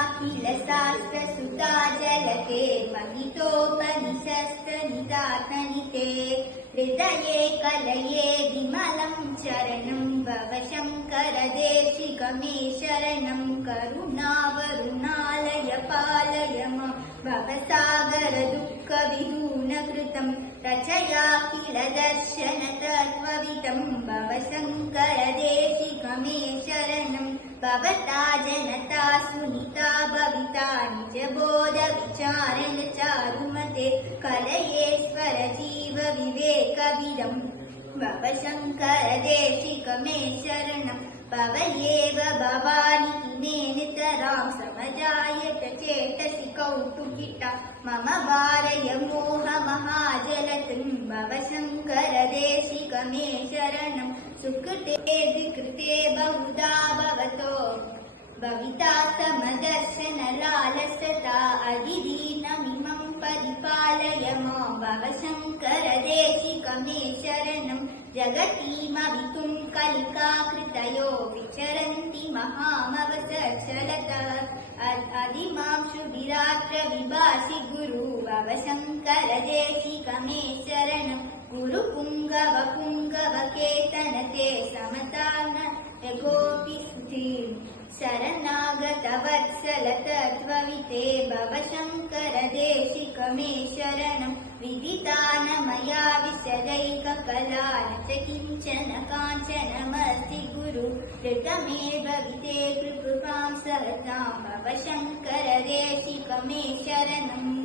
अखिलशास्त्रसुता जलते महितोपनिषत्सनितात्मनिते हृदये कलये विमलं चरणं भव शङ्कर देशिकमे शरणं करुणावरुणालय पालय मां भवसागर दुःखविहूनकृतं रचयाखिल दर्शन तत्त्ववितं भव शङ्कर देशिकमे शरणं भवता जनता सुनीता भविता निजबोध विचारण चारुमते कलयेश्वर जीव विवेकविदं भव शङ्कर देशिकमे शरणं भवयेव भवानि किमे नितरां समजायत चेतसि कौतुकिता मम वारय मोहमहाजलतं भव शङ्कर देशिकमे शरणं सुकृते विकृते बहुधा भवतो भविता समदर्शन लालसता अधिदीनमिमं परिपालय मां भव शङ्कर देशिकमे शरणं जगतीमवितुं कलिकाकृतयो विचरन्ति महामवसचलतः अधिमांशु विरात्र विभासि गुरु भव शङ्कर देशिकमे शरणं गुरु पुङ्गव पुङ्गव केतनते समतान गोपि सुधीं शरणागत वत्सल तत्त्वविते भव शङ्कर देशिकमे शरणं विदितान मया विशदैककला न च किञ्चन काञ्चनमस्ति गुरु ऋतमेव विते कृपां सहतां भव शङ्कर देशिकमे शरणम्।